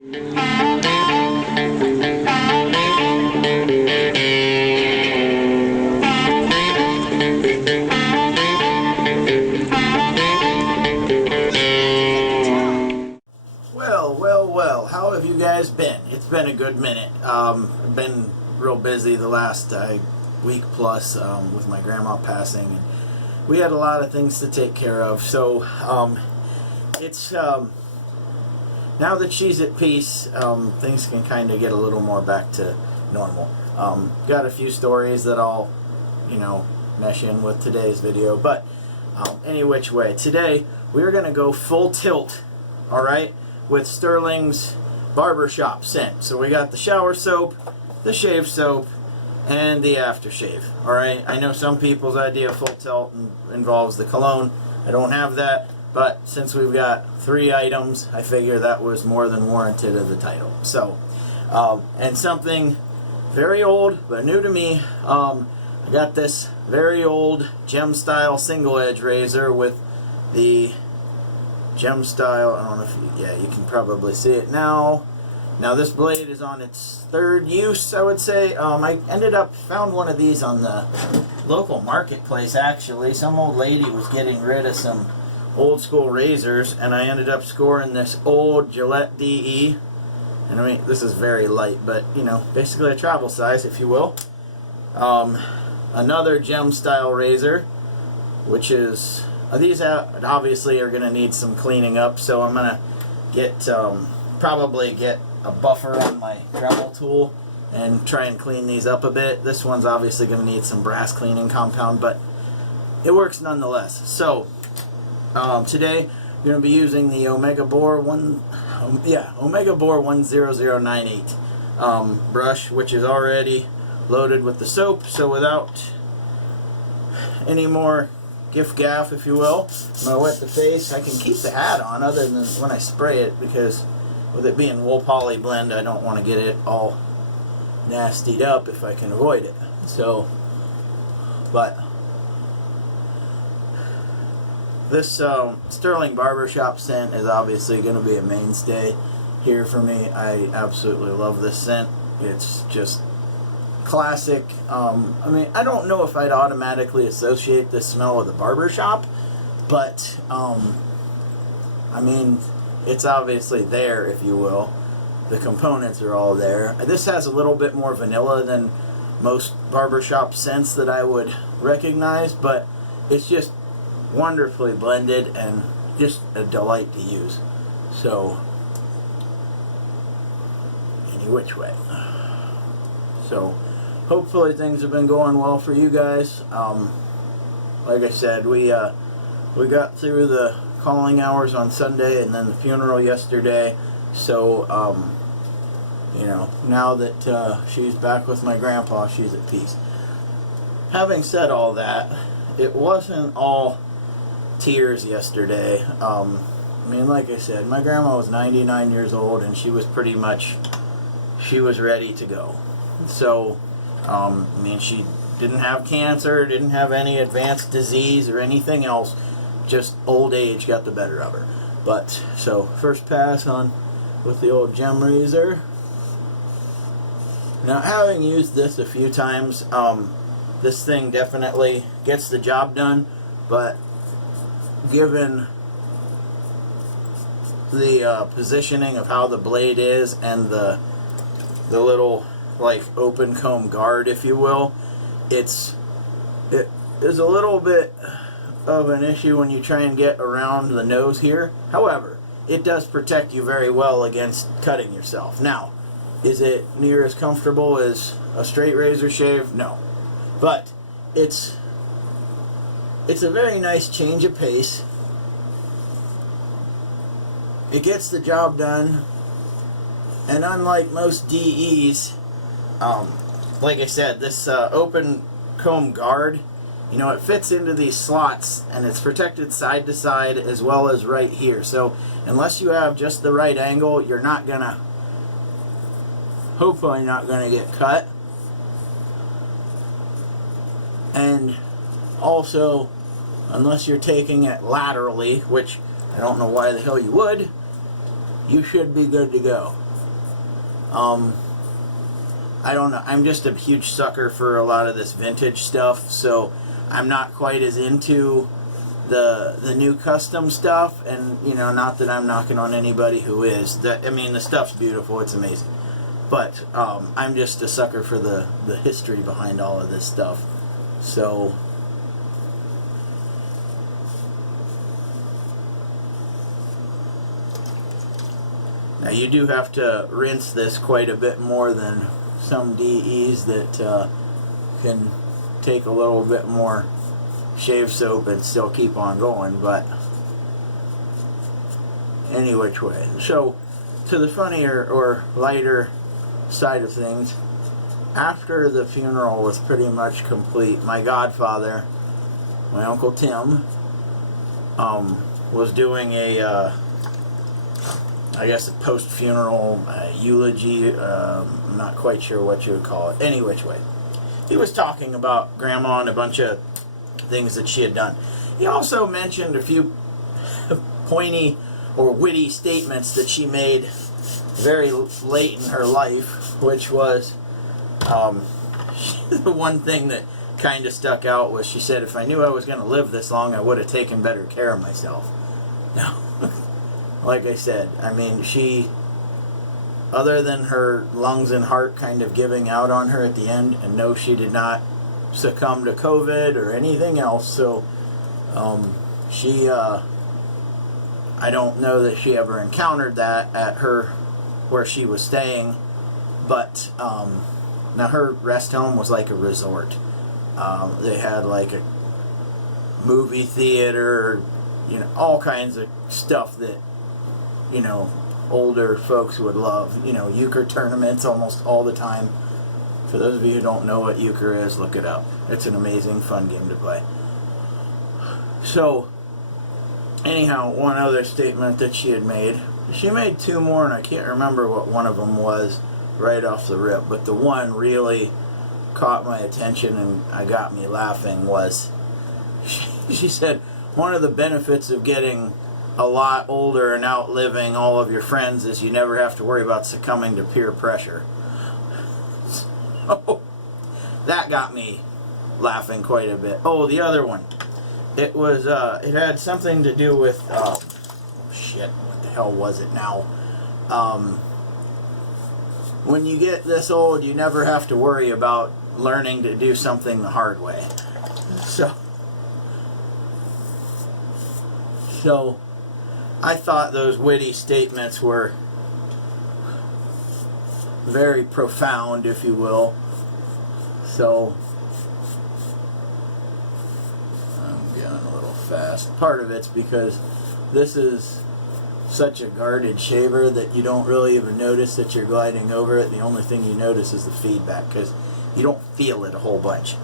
Well, how have you guys been? It's been a good minute. I've been real busy the last week plus with my grandma passing, and we had a lot of things to take care of. So it's now that she's at peace, things can kind of get a little more back to normal. Got a few stories that I'll, mesh in with today's video, but any which way, today we're gonna go full tilt, all right, with Stirling's Barbershop scent. So we got the shower soap, the shave soap, and the aftershave. All right, I know some people's idea of full tilt involves the cologne. I don't have that, but since we've got 3 items, I figure that was more than warranted of the title. So, and something very old but new to me, I got this very old gem style single edge razor with the gem style. I don't know if you can probably see it now. Now this blade is on its 3rd use, I would say. I found one of these on the local marketplace actually. Some old lady was getting rid of some old school razors, and I ended up scoring this old Gillette DE. And I mean, this is very light, but basically a travel size, if you will. Another gem style razor, which is these obviously are going to need some cleaning up, so I'm going to get probably get a buffer on my Dremel tool and try and clean these up a bit. This one's obviously going to need some brass cleaning compound, but it works nonetheless. So today we're going to be using the Omega Bore 10098 brush, which is already loaded with the soap. So without any more gaff, if you will, I'm going to wet the face. I can keep the hat on other than when I spray it, because with it being wool poly blend, I don't want to get it all nastied up if I can avoid it. So, but this Stirling Barbershop scent is obviously going to be a mainstay here for me. I absolutely love this scent. It's just classic. I mean, I don't know if I'd automatically associate this smell with a barbershop, but I mean, it's obviously there, if you will. The components are all there. This has a little bit more vanilla than most barbershop scents that I would recognize, but it's just wonderfully blended and just a delight to use. So, any which way. So, hopefully things have been going well for you guys. Like I said, we got through the calling hours on Sunday and then the funeral yesterday. So, now that she's back with my grandpa, she's at peace. Having said all that, it wasn't all tears yesterday. I mean, like I said, my grandma was 99 years old and she was ready to go. So, I mean, she didn't have cancer, didn't have any advanced disease or anything else, just old age got the better of her. But, so, first pass on with the old gem razor. Now, having used this a few times, this thing definitely gets the job done, but given the positioning of how the blade is and the little like open comb guard, if you will, it is a little bit of an issue when you try and get around the nose here. However, it does protect you very well against cutting yourself. Now, is it near as comfortable as a straight razor shave? No, but it's a very nice change of pace. It gets the job done, and unlike most DEs, like I said, this open comb guard, it fits into these slots and it's protected side to side as well as right here. So unless you have just the right angle, you're hopefully not gonna get cut. And also, unless you're taking it laterally, which I don't know why the hell you would, you should be good to go. I don't know. I'm just a huge sucker for a lot of this vintage stuff, so I'm not quite as into the new custom stuff. And not that I'm knocking on anybody who is. The stuff's beautiful. It's amazing. But I'm just a sucker for the history behind all of this stuff. So now you do have to rinse this quite a bit more than some DEs that can take a little bit more shave soap and still keep on going, but any which way. So to the funnier or lighter side of things, after the funeral was pretty much complete, my godfather, my Uncle Tim, was doing a I guess a post-funeral eulogy. I'm not quite sure what you would call it. Any which way. He was talking about Grandma and a bunch of things that she had done. He also mentioned a few pointy or witty statements that she made very late in her life, which was the one thing that kind of stuck out was she said, if I knew I was going to live this long, I would have taken better care of myself. Now, like I said, she, other than her lungs and heart kind of giving out on her at the end, and no, she did not succumb to COVID or anything else. So she, I don't know that she ever encountered that at where she was staying, but now her rest home was like a resort. They had like a movie theater, all kinds of stuff that older folks would love. Euchre tournaments almost all the time. For those of you who don't know what euchre is, look it up. It's an amazing, fun game to play. So, anyhow, one other statement that she had made. She made two more, and I can't remember what one of them was right off the rip, but the one really caught my attention and got me laughing was, she said, one of the benefits of getting a lot older and outliving all of your friends is you never have to worry about succumbing to peer pressure. So that got me laughing quite a bit. Oh, the other one. It was it had something to do with oh shit, what the hell was it now? When you get this old, you never have to worry about learning to do something the hard way. So I thought those witty statements were very profound, if you will. So I'm getting a little fast. Part of it's because this is such a guarded shaver that you don't really even notice that you're gliding over it. The only thing you notice is the feedback, because you don't feel it a whole bunch.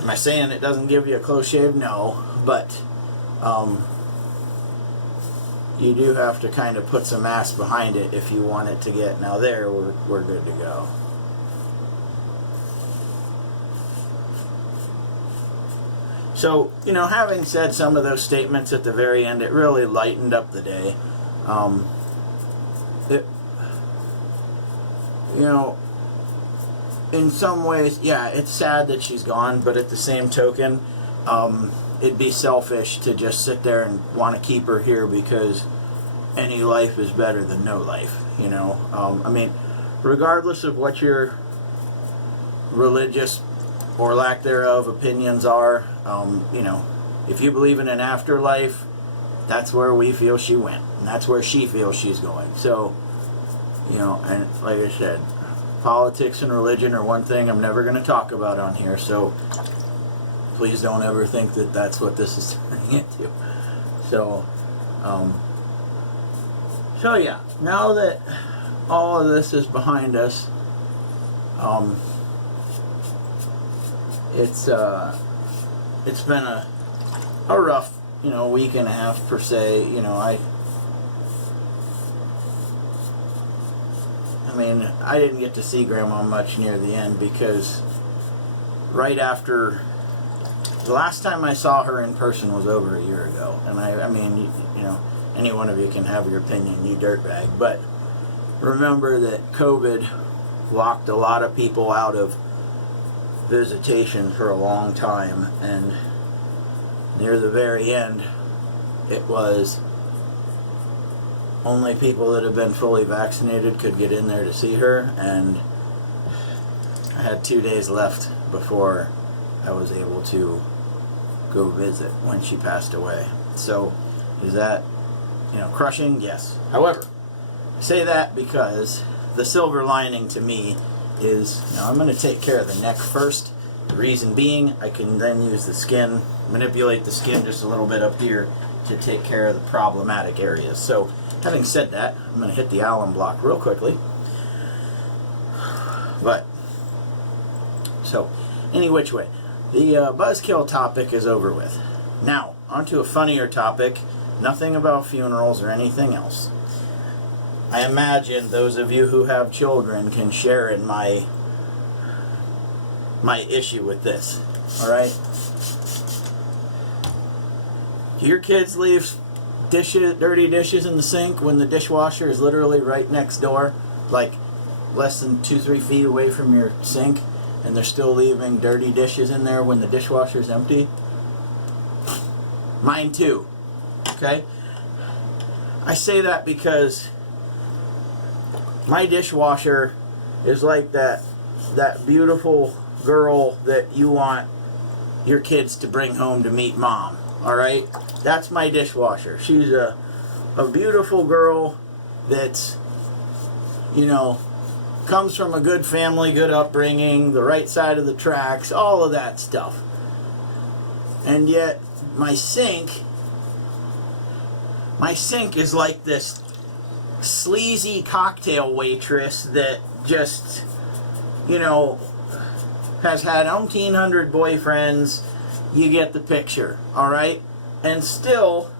Am I saying it doesn't give you a close shave? No, but you do have to kind of put some mass behind it if you want it to get. Now there, we're good to go. So, having said some of those statements at the very end, it really lightened up the day. In some ways, yeah, it's sad that she's gone, but at the same token, it'd be selfish to just sit there and want to keep her here because any life is better than no life, regardless of what your religious or lack thereof opinions are, if you believe in an afterlife, that's where we feel she went, and that's where she feels she's going. So, and like I said, politics and religion are one thing I'm never going to talk about on here, so please don't ever think that that's what this is turning into. So yeah, now that all of this is behind us, it's been a rough, week and a half per se. I didn't get to see Grandma much near the end because right after the last time I saw her in person was over a year ago, and any one of you can have your opinion, you dirtbag, but remember that COVID locked a lot of people out of visitation for a long time, and near the very end it was only people that have been fully vaccinated could get in there to see her, and I had 2 days left before I was able to go visit when she passed away. So is that, crushing? Yes. However, I say that because the silver lining to me is, I'm going to take care of the neck first. The reason being, I can then use the skin, manipulate the skin just a little bit up here to take care of the problematic areas. So having said that, I'm going to hit the alum block real quickly. But, so, any which way, the buzzkill topic is over with. Now, onto a funnier topic, nothing about funerals or anything else. I imagine those of you who have children can share in my issue with this. Alright? Do your kids leave dirty dishes in the sink when the dishwasher is literally right next door, like less than 2-3 feet away from your sink, and they're still leaving dirty dishes in there when the dishwasher is empty? Mine too. Okay? I say that because my dishwasher is like that beautiful girl that you want your kids to bring home to meet mom. Alright? That's my dishwasher. She's a beautiful girl that's, comes from a good family, good upbringing, the right side of the tracks, all of that stuff. And yet, my sink is like this sleazy cocktail waitress that just, has had umpteen hundred boyfriends. You get the picture, alright? And still,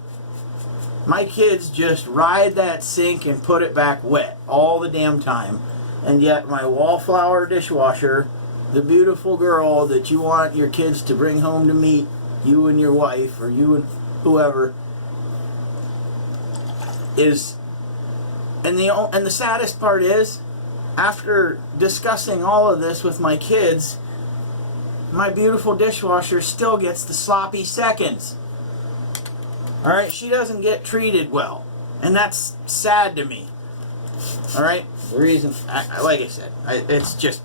my kids just ride that sink and put it back wet all the damn time. And yet my wallflower dishwasher, the beautiful girl that you want your kids to bring home to meet you and your wife, or you and whoever, is... And the saddest part is, after discussing all of this with my kids, my beautiful dishwasher still gets the sloppy seconds. Alright, she doesn't get treated well. And that's sad to me. Alright, the reason, like I said, it's just...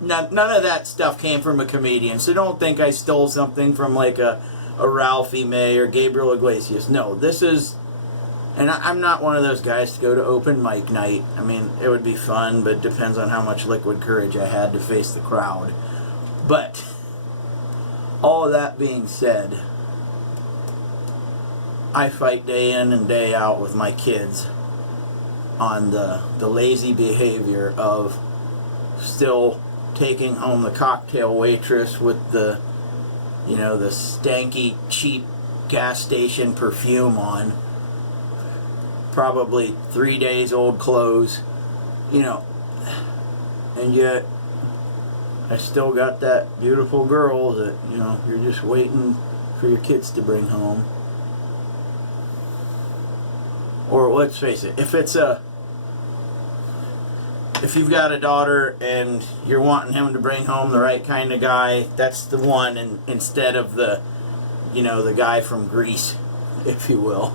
None of that stuff came from a comedian, so don't think I stole something from like a Ralphie May or Gabriel Iglesias. No, this is... And I'm not one of those guys to go to open mic night. I mean, it would be fun, but it depends on how much liquid courage I had to face the crowd. But, all of that being said, I fight day in and day out with my kids on the lazy behavior of still taking home the cocktail waitress with the, the stanky, cheap gas station perfume on. Probably 3 days old clothes, and yet I still got that beautiful girl that, you're just waiting for your kids to bring home. Or let's face it, if you've got a daughter and you're wanting him to bring home the right kind of guy, that's the one, and instead of the guy from Greece, if you will.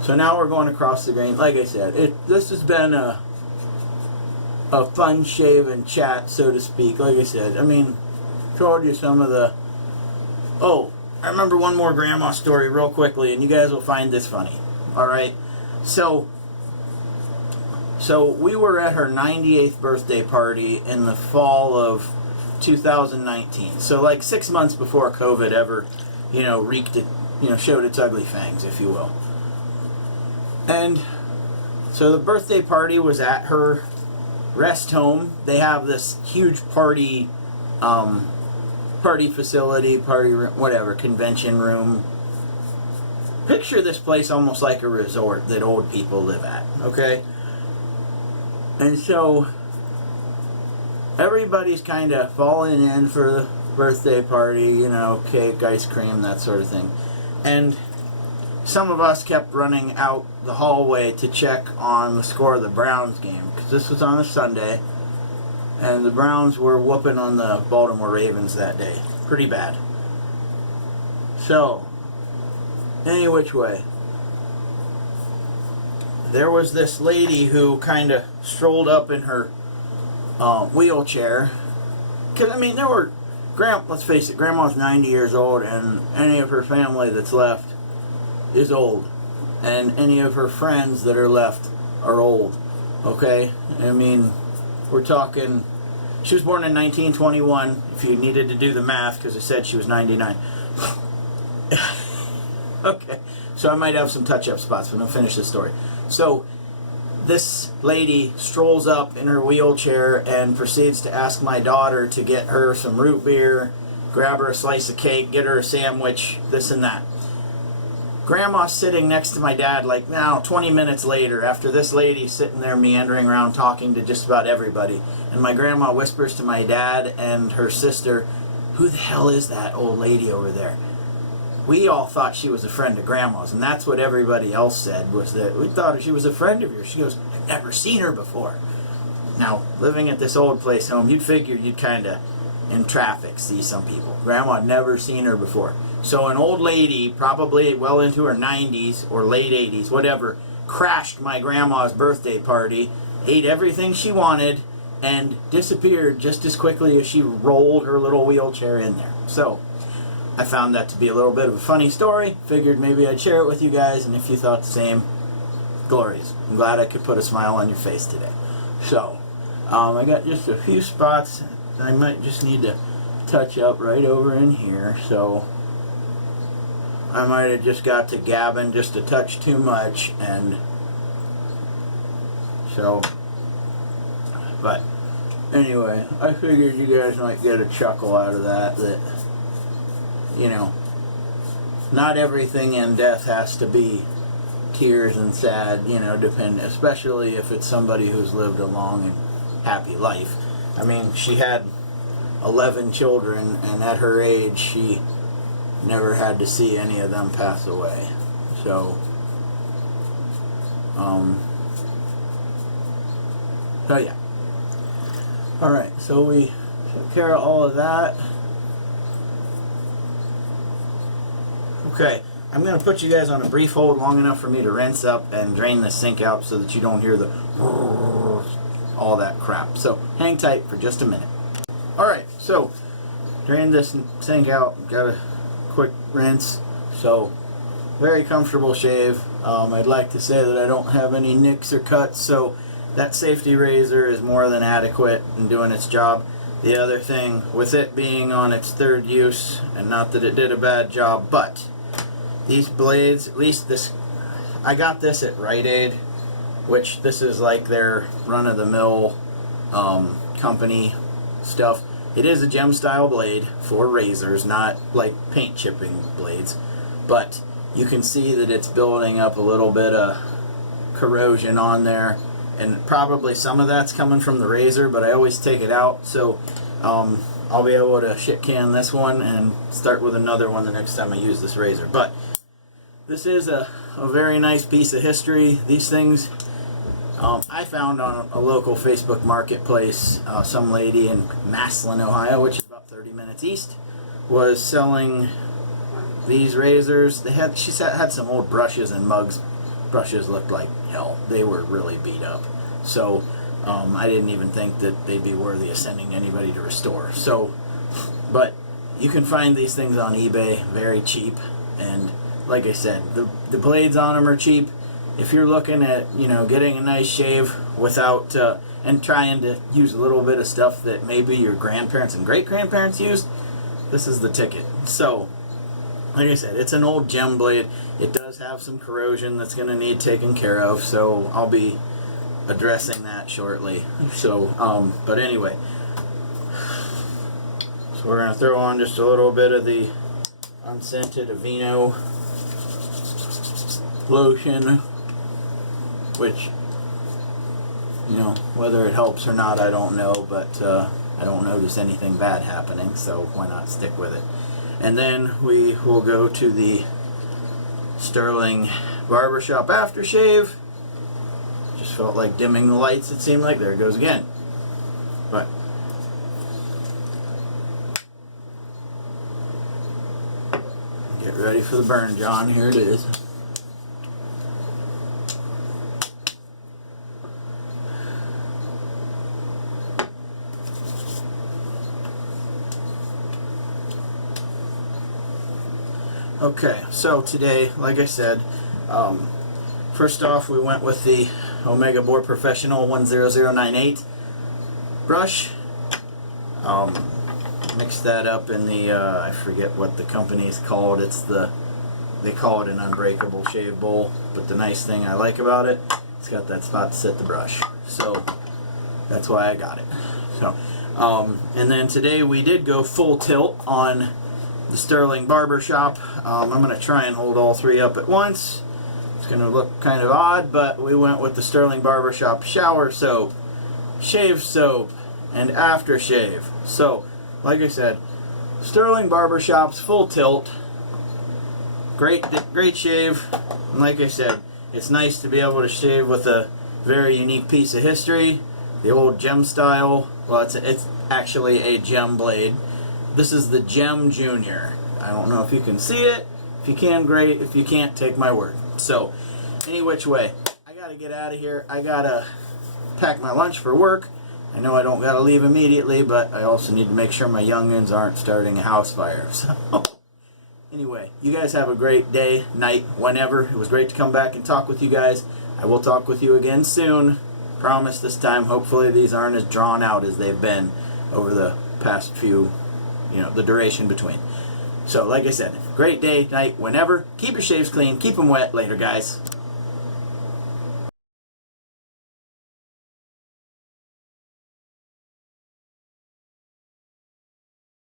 So now we're going across the grain. Like I said, this has been a fun shave and chat, so to speak. Like I said, told you some of the... Oh, I remember one more grandma story real quickly, and you guys will find this funny. Alright? So we were at her 98th birthday party in the fall of 2019. So like 6 months before COVID ever, wreaked it, showed its ugly fangs, if you will. And so the birthday party was at her rest home. They have this huge party facility, party room, whatever, convention room. Picture this place almost like a resort that old people live at, okay? And so everybody's kind of falling in for the birthday party, cake, ice cream, that sort of thing. And some of us kept running out the hallway to check on the score of the Browns game, because this was on a Sunday, and the Browns were whooping on the Baltimore Ravens that day. Pretty bad. So, any which way, there was this lady who kind of strolled up in her wheelchair. Because, I mean, there were, let's face it, Grandma's 90 years old, and any of her family that's left is old. And any of her friends that are left are old. Okay? I mean, we're talking, she was born in 1921, if you needed to do the math, because I said she was 99. Okay, so I might have some touch-up spots, but I'll finish the story. So, this lady strolls up in her wheelchair and proceeds to ask my daughter to get her some root beer, grab her a slice of cake, get her a sandwich, this and that. Grandma's sitting next to my dad like now 20 minutes later, after this lady sitting there meandering around talking to just about everybody. And my grandma whispers to my dad and her sister, "Who the hell is that old lady over there?" We all thought she was a friend of Grandma's, and that's what everybody else said, was that we thought she was a friend of yours. She goes, "I've never seen her before." Now, living at this old place home, you'd figure you'd kind of, in traffic, see some people. Grandma had never seen her before. So an old lady, probably well into her 90s or late 80s, whatever, crashed my grandma's birthday party, ate everything she wanted, and disappeared just as quickly as she rolled her little wheelchair in there. So, I found that to be a little bit of a funny story. Figured maybe I'd share it with you guys, and if you thought the same, glorious. I'm glad I could put a smile on your face today. So, I got just a few spots I might just need to touch up right over in here. So, I might have just got to gabbing just a touch too much, and so, but anyway, I figured you guys might get a chuckle out of that, you know, not everything in death has to be tears and sad, you know, especially if it's somebody who's lived a long and happy life. I mean, she had 11 children, and at her age, she never had to see any of them pass away. So, so yeah. Alright, so we took care of all of that. Okay, I'm going to put you guys on a brief hold long enough for me to rinse up and drain the sink out so that you don't hear the all that crap. So hang tight for just a minute. Alright, so drain this sink out, got a quick rinse, so very comfortable shave. I'd like to say that I don't have any nicks or cuts, so that safety razor is more than adequate in doing its job. The other thing, with it being on its third use, and not that it did a bad job, but these blades, at least this, I got this at Rite Aid, which this is like their run-of-the-mill company stuff. It is a gem style blade for razors, not like paint chipping blades, but you can see that it's building up a little bit of corrosion on there, and probably some of that's coming from the razor, but I always take it out, so I'll be able to shit can this one and start with another one the next time I use this razor. But this is a very nice piece of history. These things I found on a local Facebook marketplace. Some lady in Massillon, Ohio, which is about 30 minutes east, was selling these razors. She had some old brushes and mugs. Brushes looked like hell. They were really beat up. So I didn't even think that they'd be worthy of sending anybody to restore. So, but you can find these things on eBay very cheap, and like I said, the blades on them are cheap. If you're looking at, you know, getting a nice shave without and trying to use a little bit of stuff that maybe your grandparents and great-grandparents used, this is the ticket. So, like I said, it's an old gem blade. It does have some corrosion that's going to need taken care of, so I'll be addressing that shortly. So, but anyway, so we're going to throw on just a little bit of the unscented Aveeno lotion, which, you know, whether it helps or not, I don't know, but I don't notice anything bad happening, so why not stick with it. And then we will go to the Stirling Barbershop aftershave. Just felt like dimming the lights, it seemed like. There it goes again. But get ready for the burn, John. Here it is. Okay, so today, like I said, first off we went with the Omega Boar Professional 10098 brush. Mixed that up in the, I forget what the company is called. They call it an unbreakable shave bowl, but the nice thing I like about it, it's got that spot to set the brush. So that's why I got it. So, and then today we did go full tilt on the Stirling Barbershop. I'm going to try and hold all three up at once. It's going to look kind of odd, but we went with the Stirling Barbershop shower soap, shave soap, and aftershave. So, like I said, Stirling Barbershop's full tilt. Great shave. And like I said, it's nice to be able to shave with a very unique piece of history. The old gem style. Well, it's actually a gem blade. This is the Gem Junior. I don't know if you can see it. If you can, great. If you can't, take my word. So, any which way, I gotta get out of here. I gotta pack my lunch for work. I know I don't gotta leave immediately, but I also need to make sure my youngins aren't starting a house fire. So, anyway, you guys have a great day, night, whenever. It was great to come back and talk with you guys. I will talk with you again soon. Promise this time. Hopefully these aren't as drawn out as they've been over the past few, the duration between. So, like I said, great day, night, whenever. Keep your shaves clean. Keep them wet. Later, guys.